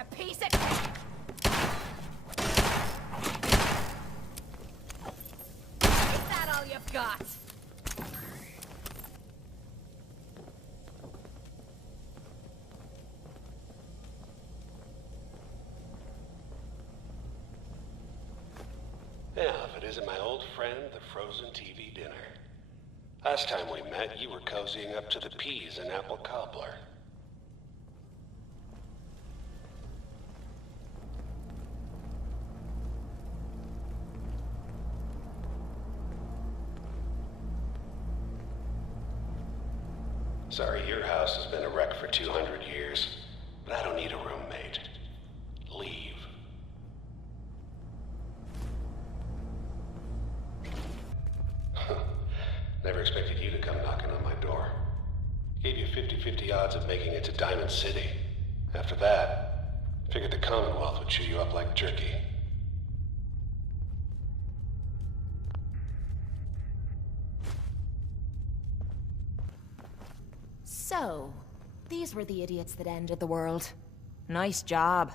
you piece of cake! Is that all you've got? Yeah, if it isn't my old friend, the frozen TV dinner. Last time we met, you were cozying up to the peas and apple cobbler. Sorry, your house has been a wreck for 200 years, but I don't need a roommate. Leave. Never expected you to come knocking on my door. Gave you 50-50 odds of making it to Diamond City. After that, figured the Commonwealth would chew you up like jerky. So, these were the idiots that ended the world. Nice job.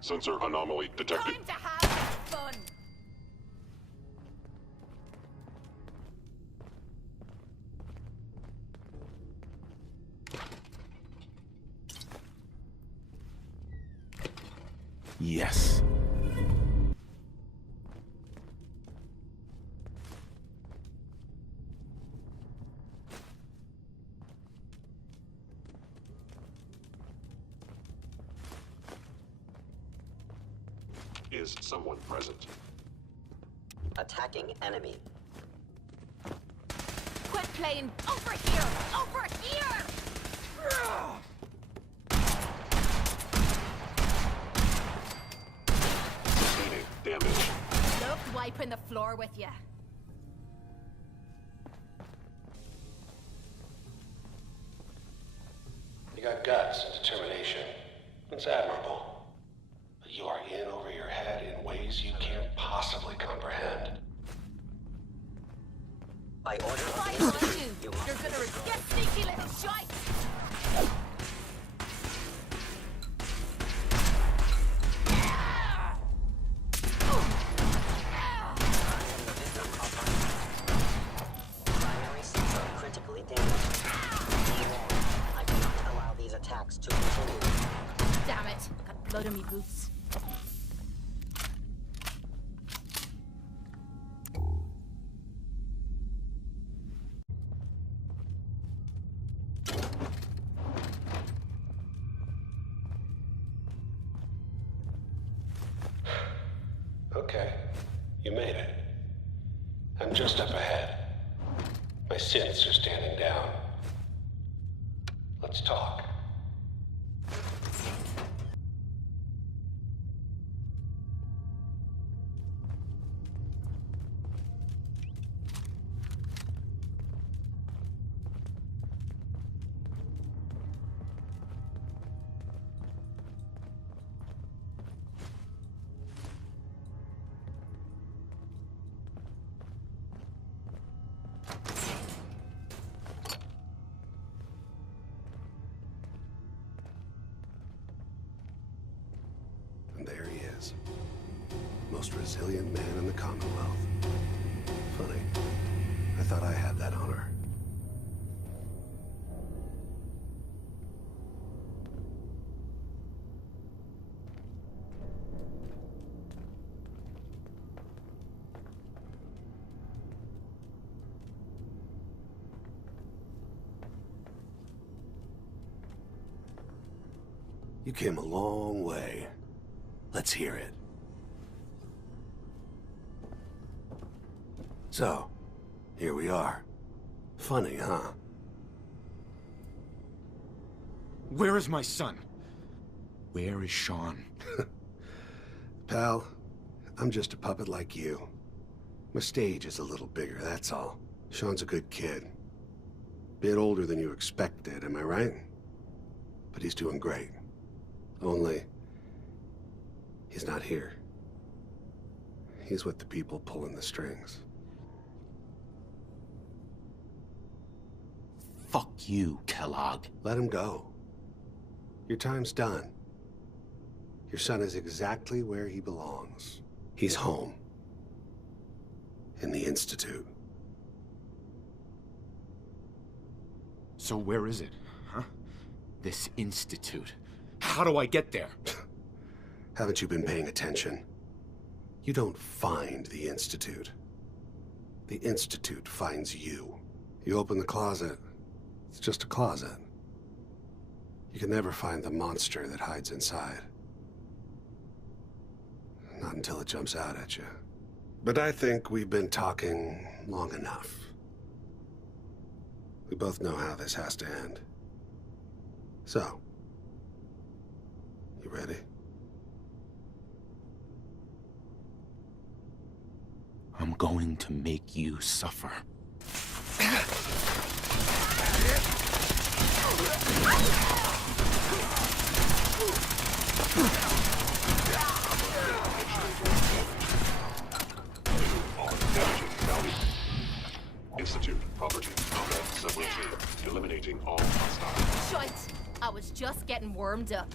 Sensor anomaly detected. Time to have fun! Yes. Is someone present? Attacking enemy. Quit playing over here! Over here! Sustaining damage. Loved wiping the floor with you. You got guts and determination. It's admirable. But you are in over your head in ways you can't possibly comprehend. By order of Right the on Institute, you! you must You're gonna withdraw. get sneaky little shite! Primary sensor critically damaged. I cannot allow these attacks to continue. Damn it! Got blood on me boots. Okay, you made it. I'm just up ahead. My synths are standing down. Let's talk. And there he is. Most resilient man in the Commonwealth. Funny. I thought I had that honor. You came a long way. Let's hear it. So, here we are. Funny, huh? Where is my son? Where is Sean? Pal, I'm just a puppet like you. My stage is a little bigger, that's all. Sean's a good kid. Bit older than you expected, am I right? But he's doing great. Only, he's not here. He's with the people pulling the strings. Fuck you, Kellogg. Let him go. Your time's done. Your son is exactly where he belongs. He's home. In the Institute. So where is it, huh? This institute. How do I get there? Haven't you been paying attention? You don't find the Institute. The Institute finds you. You open the closet, it's just a closet. You can never find the monster that hides inside. Not until it jumps out at you. But I think we've been talking long enough. We both know how this has to end. So, you ready? I'm going to make you suffer. Institute property. Combat subroutine. Eliminating all hostiles. Shite! I was just getting warmed up.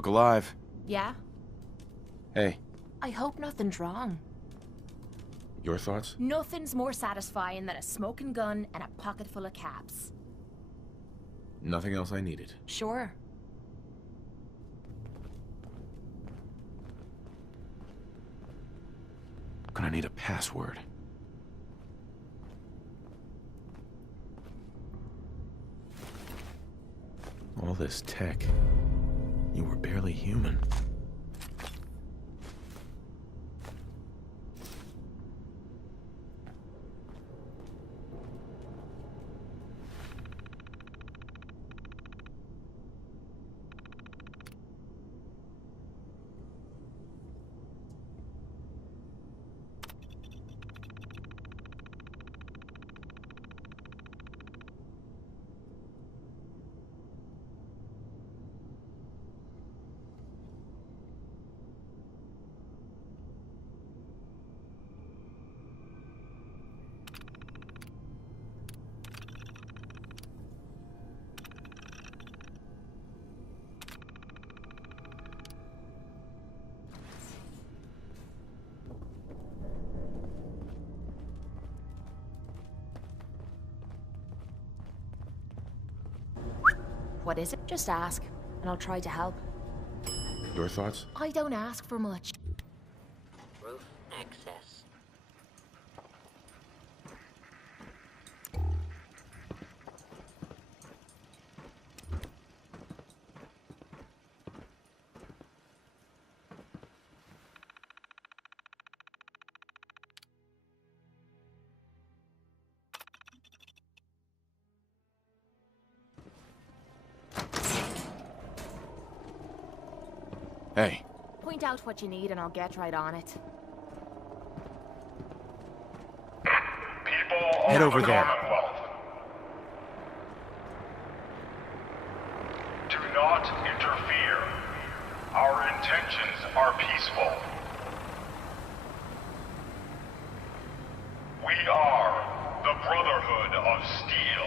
Look alive. Yeah? Hey, I hope nothing's wrong. your thoughts? Nothing's more satisfying than a smoking gun and a pocket full of caps. Nothing else I needed. Sure. Gonna need a password. All this tech. You were barely human. What is it? Just ask, and I'll try to help. Your thoughts? I don't ask for much. Roof access. Hey, Point out what you need, and I'll get right on it. People Head of over the there. Commonwealth. Do not interfere. Our intentions are peaceful. We are the Brotherhood of Steel.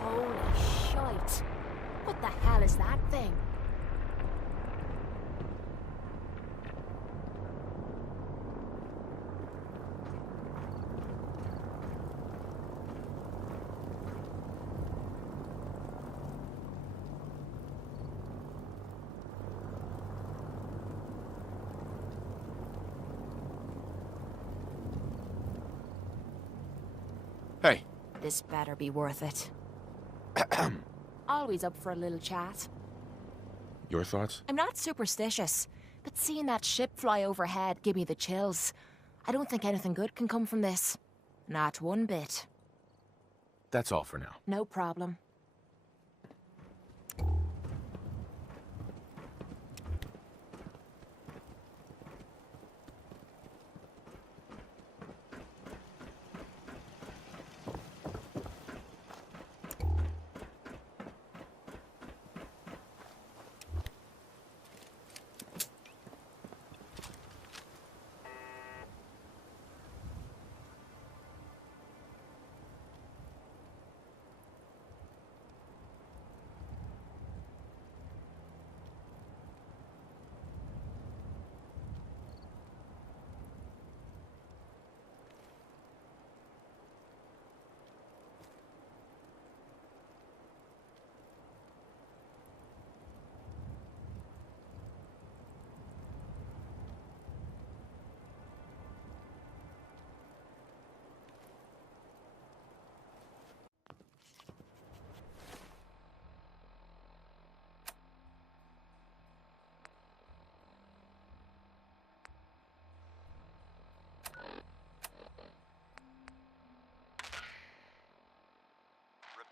Holy shite. What the hell is that thing? Hey. This better be worth it. Always up for a little chat. Your thoughts? I'm not superstitious, but seeing that ship fly overhead gave me the chills. I don't think anything good can come from this. Not one bit. That's all for now. No problem.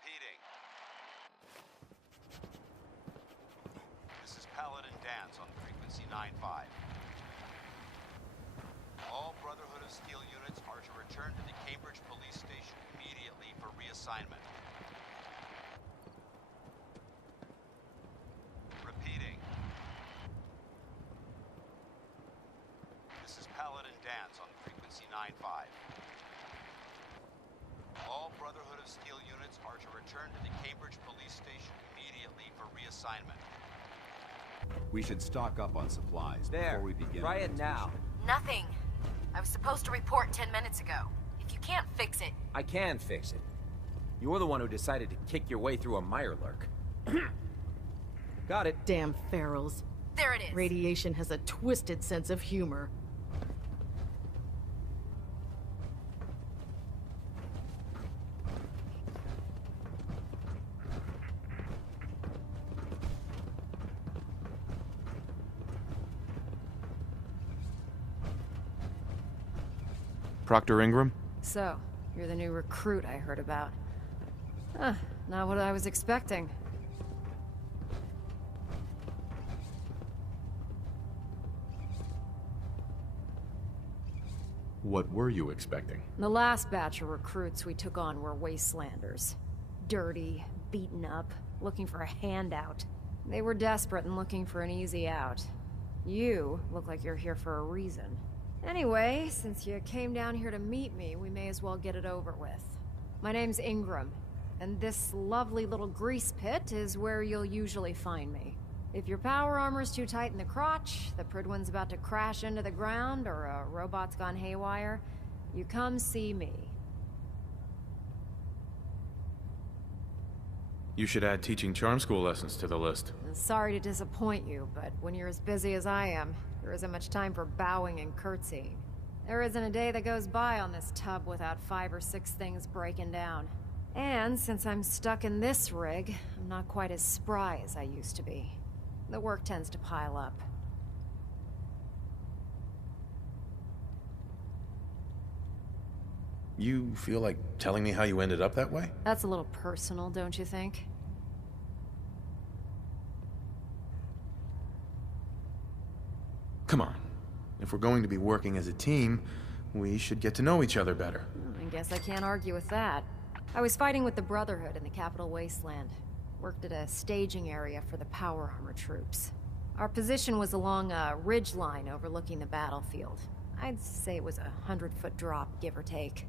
Repeating. This is Paladin Dance on frequency 9-5. All Brotherhood of Steel units are to return to the Cambridge Police Station immediately for reassignment. Repeating. This is Paladin Dance on frequency 9-5. All Brotherhood of Steel units are to return to the Cambridge Police Station immediately for reassignment. We should stock up on supplies before we begin. Try it now. Nothing. I was supposed to report 10 minutes ago. If you can't fix it... I can fix it. You're the one who decided to kick your way through a mirelurk. Got it. Damn ferals. There it is. Radiation has a twisted sense of humor. Proctor Ingram? So, you're the new recruit I heard about. Huh, not what I was expecting. What were you expecting? The last batch of recruits we took on were wastelanders. Dirty, beaten up, looking for a handout. They were desperate and looking for an easy out. You look like you're here for a reason. Anyway, since you came down here to meet me, we may as well get it over with. My name's Ingram, and this lovely little grease pit is where you'll usually find me. If your power armor's too tight in the crotch, the Prydwyn's about to crash into the ground, or a robot's gone haywire, you come see me. You should add teaching charm school lessons to the list. Sorry to disappoint you, but when you're as busy as I am, there isn't much time for bowing and curtsying. There isn't a day that goes by on this tub without 5 or 6 things breaking down. And since I'm stuck in this rig, I'm not quite as spry as I used to be. The work tends to pile up. You feel like telling me how you ended up that way? That's a little personal, don't you think? Come on. If we're going to be working as a team, we should get to know each other better. I guess I can't argue with that. I was fighting with the Brotherhood in the Capital Wasteland. Worked at a staging area for the power armor troops. Our position was along a ridge line overlooking the battlefield. I'd say it was a 100-foot drop, give or take.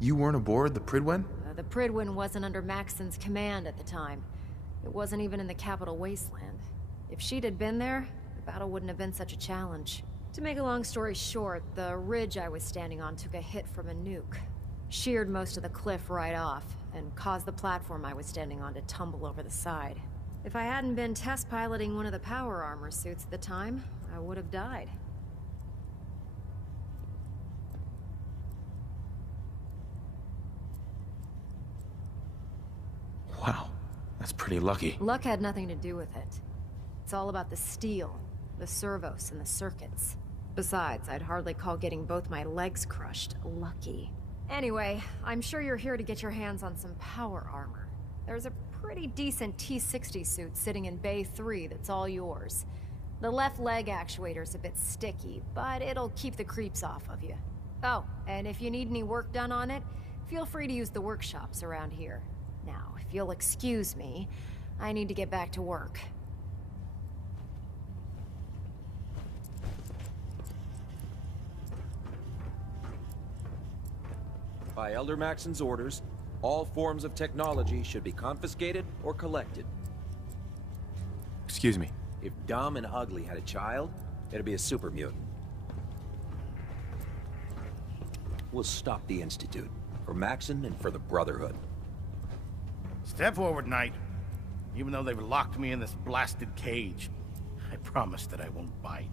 You weren't aboard the Prydwyn? The Prydwyn wasn't under Maxon's command at the time. It wasn't even in the Capital Wasteland. If she'd had been there, the battle wouldn't have been such a challenge. To make a long story short, the ridge I was standing on took a hit from a nuke. Sheared most of the cliff right off, and caused the platform I was standing on to tumble over the side. If I hadn't been test piloting one of the power armor suits at the time, I would have died. Wow, that's pretty lucky. Luck had nothing to do with it. It's all about the steel, the servos, and the circuits. Besides, I'd hardly call getting both my legs crushed lucky. Anyway, I'm sure you're here to get your hands on some power armor. There's a pretty decent T-60 suit sitting in Bay 3 that's all yours. The left leg actuator's a bit sticky, but it'll keep the creeps off of you. Oh, and if you need any work done on it, feel free to use the workshops around here. Now, if you'll excuse me, I need to get back to work. By Elder Maxon's orders, all forms of technology should be confiscated or collected. Excuse me. If Dumb and Ugly had a child, it'd be a super mutant. We'll stop the Institute, for Maxon and for the Brotherhood. Step forward, Knight. Even though they've locked me in this blasted cage, I promise that I won't bite.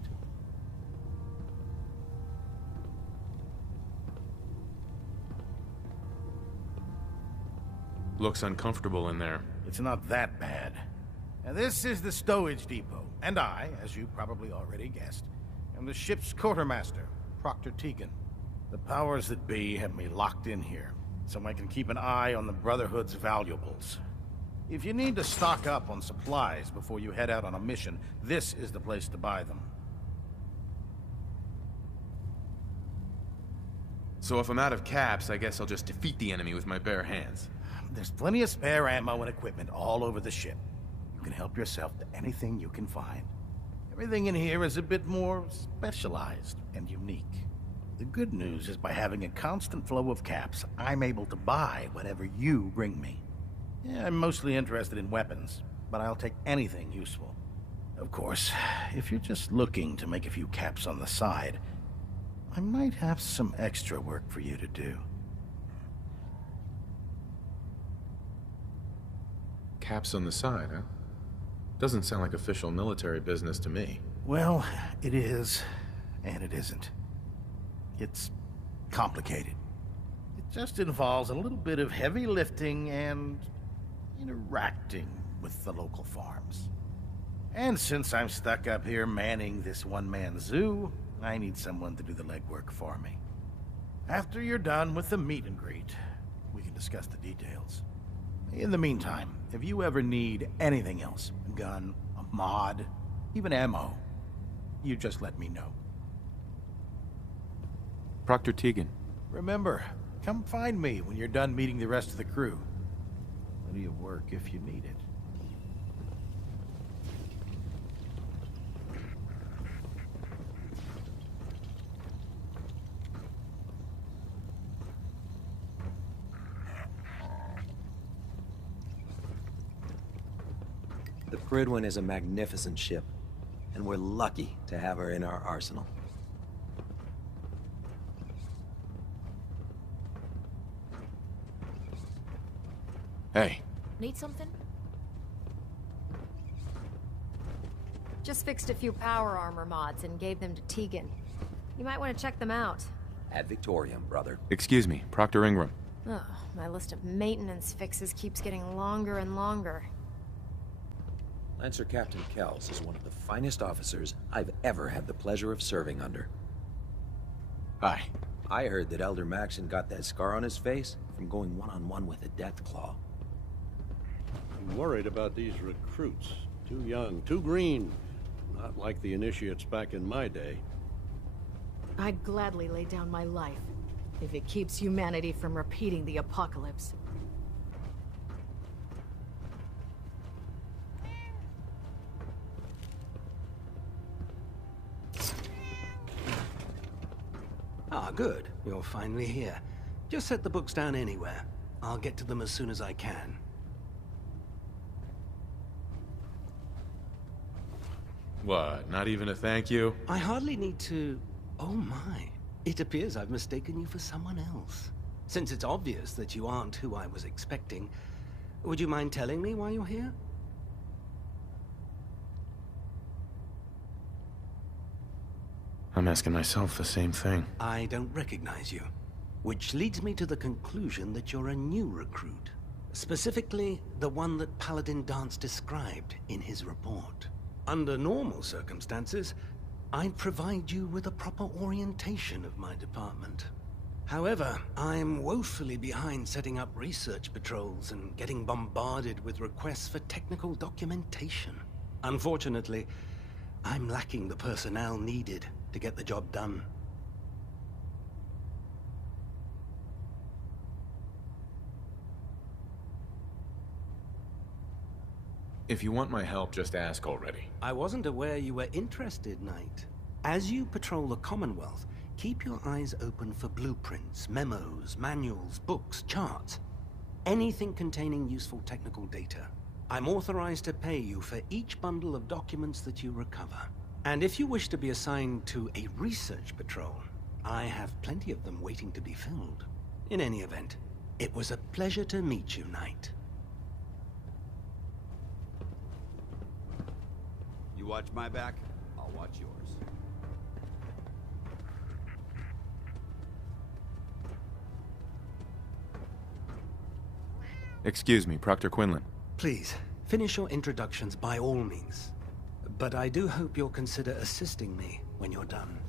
Looks uncomfortable in there. It's not that bad. Now, this is the stowage depot, and I, as you probably already guessed, am the ship's quartermaster, Proctor Tegan. The powers that be have me locked in here, so I can keep an eye on the Brotherhood's valuables. If you need to stock up on supplies before you head out on a mission, this is the place to buy them. So if I'm out of caps, I guess I'll just defeat the enemy with my bare hands. There's plenty of spare ammo and equipment all over the ship. You can help yourself to anything you can find. Everything in here is a bit more specialized and unique. The good news is by having a constant flow of caps, I'm able to buy whatever you bring me. Yeah, I'm mostly interested in weapons, but I'll take anything useful. Of course, if you're just looking to make a few caps on the side, I might have some extra work for you to do. Caps on the side, huh? Doesn't sound like official military business to me. Well, it is, and it isn't. It's complicated. It just involves a little bit of heavy lifting and interacting with the local farms. And since I'm stuck up here manning this one-man zoo, I need someone to do the legwork for me. After you're done with the meet and greet, we can discuss the details. In the meantime, if you ever need anything else, a gun, a mod, even ammo, you just let me know. Proctor Tegan. Remember, come find me when you're done meeting the rest of the crew. Plenty of work if you need it. The Prydwyn is a magnificent ship, and we're lucky to have her in our arsenal. Hey. Need something? Just fixed a few power armor mods and gave them to Tegan. You might want to check them out. Ad Victoriam, brother. Excuse me, Proctor Ingram. Oh, my list of maintenance fixes keeps getting longer and longer. Lancer Captain Kells is one of the finest officers I've ever had the pleasure of serving under. Hi. I heard that Elder Maxon got that scar on his face from going one-on-one with a Deathclaw. I'm worried about these recruits. Too young, too green. Not like the initiates back in my day. I'd gladly lay down my life if it keeps humanity from repeating the apocalypse. Ah, good. You're finally here. Just set the books down anywhere. I'll get to them as soon as I can. What, not even a thank you? I hardly need to... Oh my. It appears I've mistaken you for someone else. Since it's obvious that you aren't who I was expecting, would you mind telling me why you're here? I'm asking myself the same thing. I don't recognize you. Which leads me to the conclusion that you're a new recruit. Specifically, the one that Paladin Dance described in his report. Under normal circumstances, I'd provide you with a proper orientation of my department. However, I'm woefully behind setting up research patrols and getting bombarded with requests for technical documentation. Unfortunately, I'm lacking the personnel needed to get the job done. If you want my help, just ask already. I wasn't aware you were interested, Knight. As you patrol the Commonwealth, keep your eyes open for blueprints, memos, manuals, books, charts. Anything containing useful technical data. I'm authorized to pay you for each bundle of documents that you recover. And if you wish to be assigned to a research patrol, I have plenty of them waiting to be filled. In any event, it was a pleasure to meet you, Knight. You watch my back, I'll watch yours. Excuse me, Proctor Quinlan. Please, finish your introductions by all means. But I do hope you'll consider assisting me when you're done.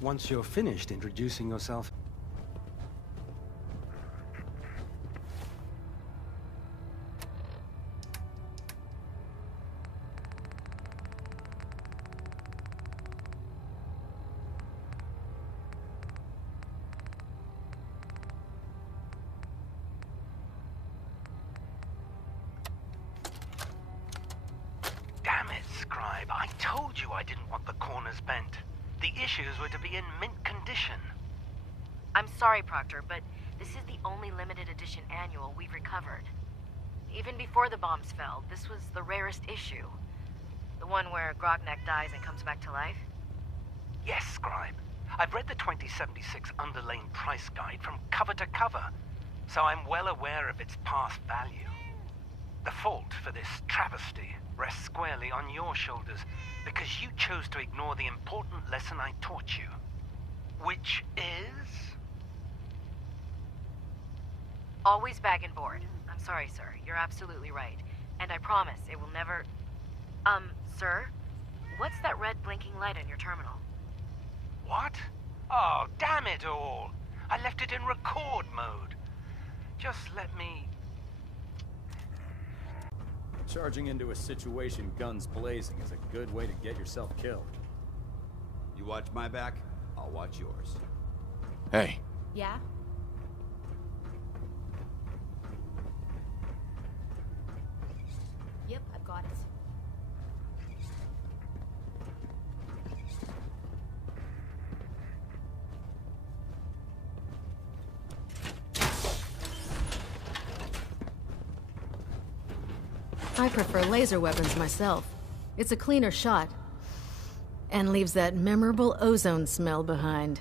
Once you're finished introducing yourself... Damn it, Scribe. I told you I didn't want the corners bent. The issues were to be in mint condition. I'm sorry, Proctor, but this is the only limited edition annual we've recovered. Even before the bombs fell, this was the rarest issue. The one where Grognak dies and comes back to life? Yes, Scribe. I've read the 2076 underlane price guide from cover to cover, so I'm well aware of its past value. The fault for this travesty rests squarely on your shoulders, because you chose to ignore the important lesson I taught you. Which is? Always bag and board. I'm sorry, sir. You're absolutely right. And I promise it will never... Sir? What's that red blinking light on your terminal? What? Oh, damn it all! I left it in record mode. Just let me... Charging into a situation guns blazing is a good way to get yourself killed. You watch my back, I'll watch yours. Hey. Yeah? Yep, I've got it. I prefer laser weapons myself. It's a cleaner shot. And leaves that memorable ozone smell behind.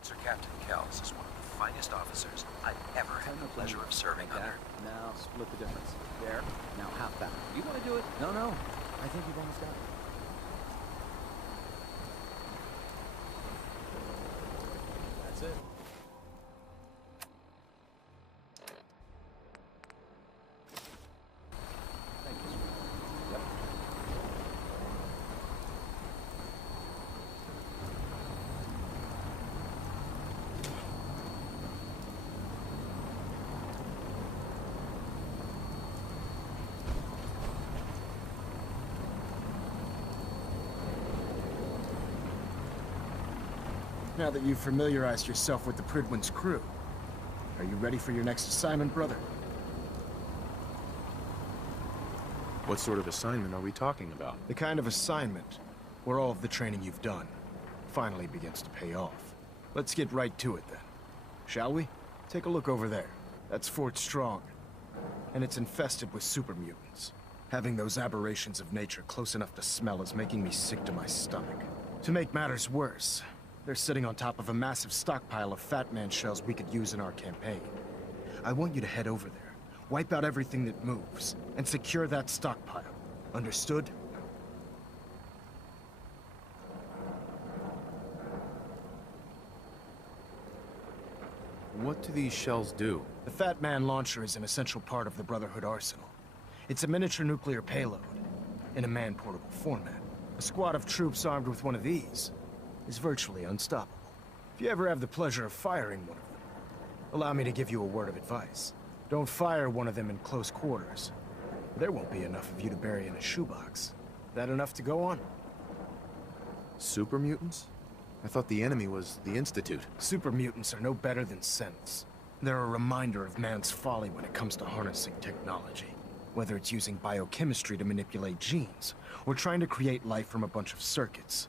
Sir Captain Kells is one of the finest officers I've ever had the pleasure of serving under. Now split the difference. There, now half that. You want to do it? No, I think you've almost got it. That's it. Now that you've familiarized yourself with the Prydwyn's crew, are you ready for your next assignment, brother? What sort of assignment are we talking about? The kind of assignment where all of the training you've done finally begins to pay off. Let's get right to it then. Shall we? Take a look over there. That's Fort Strong. And it's infested with super mutants. Having those aberrations of nature close enough to smell is making me sick to my stomach. To make matters worse, they're sitting on top of a massive stockpile of Fat Man shells we could use in our campaign. I want you to head over there, wipe out everything that moves, and secure that stockpile. Understood? What do these shells do? The Fat Man launcher is an essential part of the Brotherhood arsenal. It's a miniature nuclear payload, in a man-portable format. A squad of troops armed with one of these is virtually unstoppable. If you ever have the pleasure of firing one of them, allow me to give you a word of advice. Don't fire one of them in close quarters. There won't be enough of you to bury in a shoebox. That enough to go on? Super mutants? I thought the enemy was the Institute. Super mutants are no better than synths. They're a reminder of man's folly when it comes to harnessing technology. Whether it's using biochemistry to manipulate genes, or trying to create life from a bunch of circuits.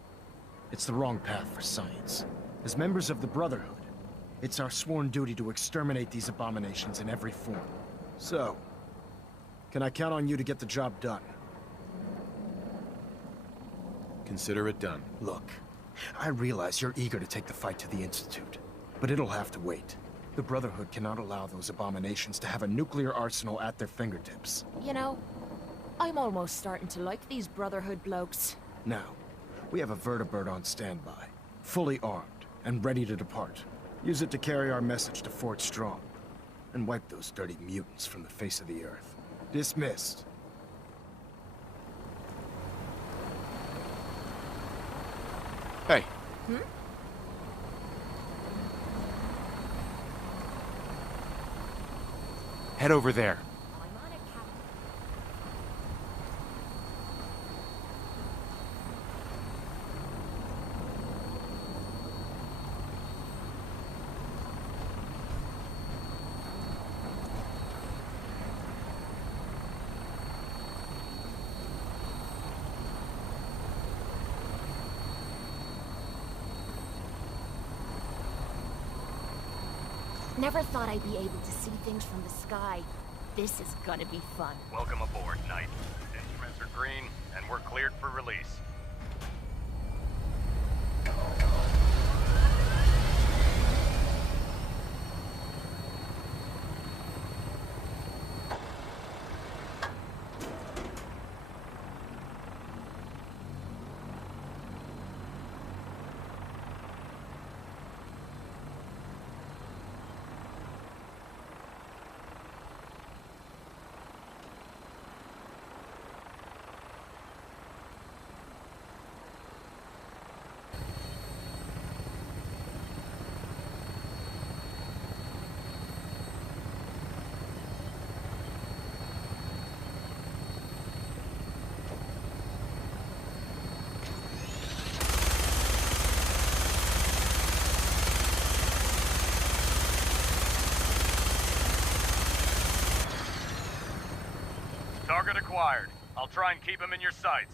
It's the wrong path for science. As members of the Brotherhood, it's our sworn duty to exterminate these abominations in every form. So, can I count on you to get the job done? Consider it done. Look, I realize you're eager to take the fight to the Institute, but it'll have to wait. The Brotherhood cannot allow those abominations to have a nuclear arsenal at their fingertips. You know, I'm almost starting to like these Brotherhood blokes. Now, we have a vertibird on standby, fully armed and ready to depart. Use it to carry our message to Fort Strong, and wipe those dirty mutants from the face of the earth. Dismissed. Hey. Head over there. Never thought I'd be able to see things from the sky. This is gonna be fun. Welcome aboard, Knight. Instruments are green, and we're cleared for release. Target acquired. I'll try and keep him in your sights.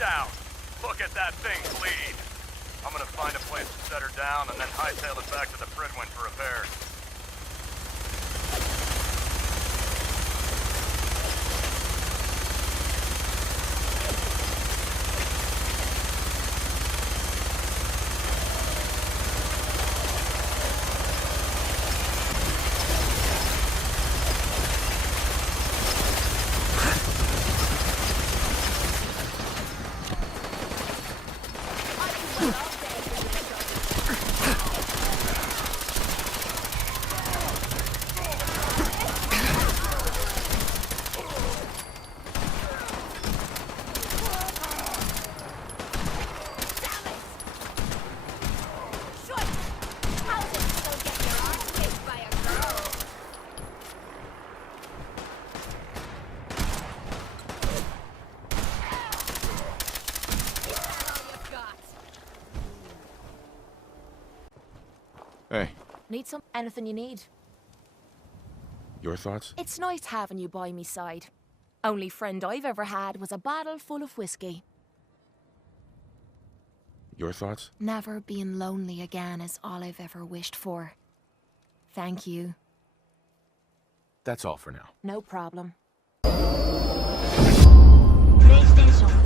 down. Look at that thing bleed. I'm gonna find a place to set her down and then hightail it back to the Prydwyn for repairs. Hey, Need anything you need? your thoughts? It's nice having you by me side. Only friend I've ever had was a bottle full of whiskey. Your thoughts? Never being lonely again is all I've ever wished for. Thank you. That's all for now. No problem. PlayStation